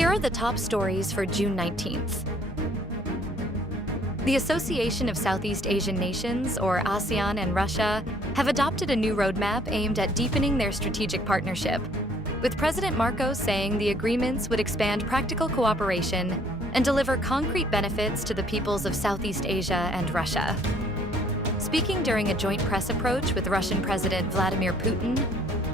Here are the top stories for June 19th. The Association of Southeast Asian Nations, or ASEAN, and Russia have adopted a new roadmap aimed at deepening their strategic partnership, with President Marcos saying the agreements would expand practical cooperation and deliver concrete benefits to the peoples of Southeast Asia and Russia. Speaking during a joint press approach with Russian President Vladimir Putin,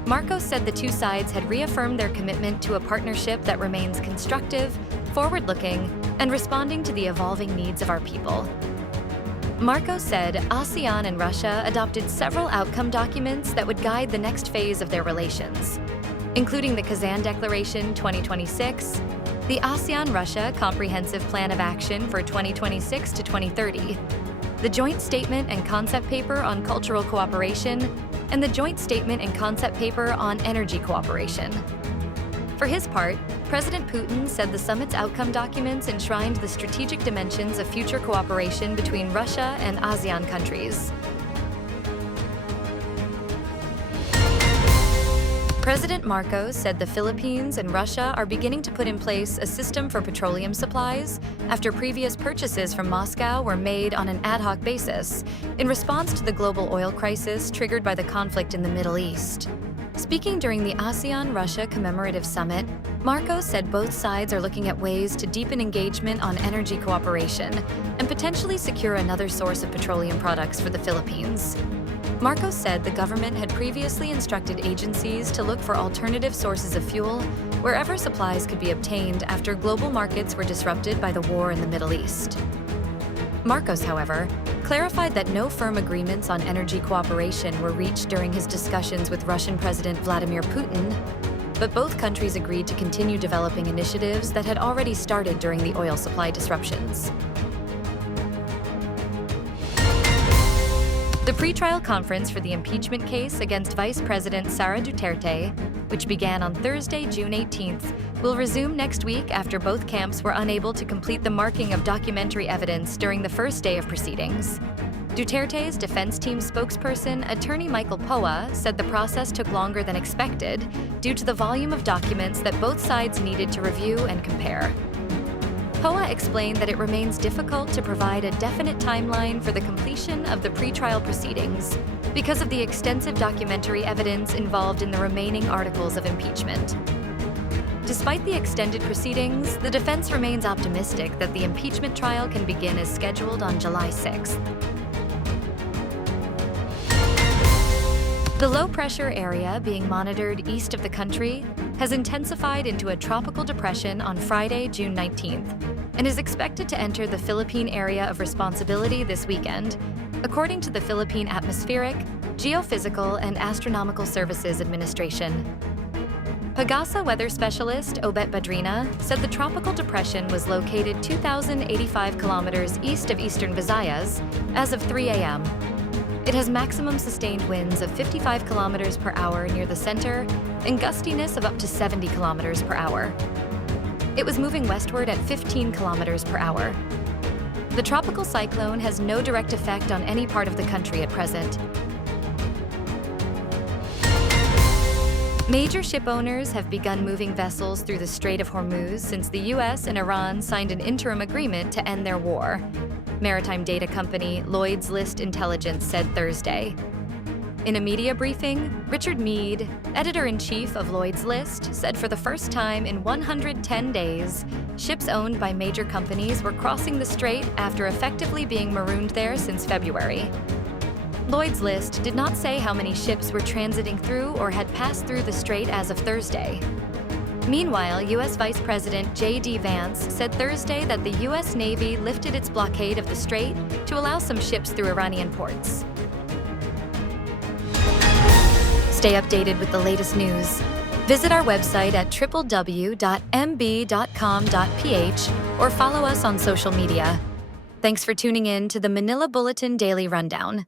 Marcos said the two sides had reaffirmed their commitment to a partnership that remains constructive, forward-looking, and responding to the evolving needs of our people. Marcos said ASEAN and Russia adopted several outcome documents that would guide the next phase of their relations, including the Kazan Declaration 2026, the ASEAN-Russia Comprehensive Plan of Action for 2026 to 2030, the Joint Statement and Concept Paper on Cultural Cooperation, and the Joint Statement and Concept Paper on Energy Cooperation. For his part, President Putin said the summit's outcome documents enshrined the strategic dimensions of future cooperation between Russia and ASEAN countries. President Marcos said the Philippines and Russia are beginning to put in place a system for petroleum supplies after previous purchases from Moscow were made on an ad hoc basis in response to the global oil crisis triggered by the conflict in the Middle East. Speaking during the ASEAN-Russia Commemorative Summit, Marcos said both sides are looking at ways to deepen engagement on energy cooperation and potentially secure another source of petroleum products for the Philippines. Marcos said the government had previously instructed agencies to look for alternative sources of fuel wherever supplies could be obtained after global markets were disrupted by the war in the Middle East. Marcos, however, clarified that no firm agreements on energy cooperation were reached during his discussions with Russian President Vladimir Putin, but both countries agreed to continue developing initiatives that had already started during the oil supply disruptions. The pretrial conference for the impeachment case against Vice President Sara Duterte, which began on Thursday, June 18th, will resume next week after both camps were unable to complete the marking of documentary evidence during the first day of proceedings. Duterte's defense team spokesperson, attorney Michael Poa, said the process took longer than expected due to the volume of documents that both sides needed to review and compare. Poa explained that it remains difficult to provide a definite timeline for the completion of the pretrial proceedings because of the extensive documentary evidence involved in the remaining articles of impeachment. Despite the extended proceedings, the defense remains optimistic that the impeachment trial can begin as scheduled on July 6th. The low-pressure area being monitored east of the country has intensified into a tropical depression on Friday, June 19th, and is expected to enter the Philippine area of responsibility this weekend, according to the Philippine Atmospheric, Geophysical, and Astronomical Services Administration. Pagasa weather specialist Obet Badrina said the tropical depression was located 2,085 kilometers east of eastern Visayas as of 3 a.m. It has maximum sustained winds of 55 kilometers per hour near the center and gustiness of up to 70 kilometers per hour. It was moving westward at 15 kilometers per hour. The tropical cyclone has no direct effect on any part of the country at present. Major ship owners have begun moving vessels through the Strait of Hormuz since the U.S. and Iran signed an interim agreement to end their war, maritime data company Lloyd's List Intelligence said Thursday. In a media briefing, Richard Meade, editor-in-chief of Lloyd's List, said for the first time in 110 days, ships owned by major companies were crossing the strait after effectively being marooned there since February. Lloyd's List did not say how many ships were transiting through or had passed through the strait as of Thursday. Meanwhile, U.S. Vice President J.D. Vance said Thursday that the U.S. Navy lifted its blockade of the strait to allow some ships through Iranian ports. Stay updated with the latest news. Visit our website at www.mb.com.ph or follow us on social media. Thanks for tuning in to the Manila Bulletin Daily Rundown.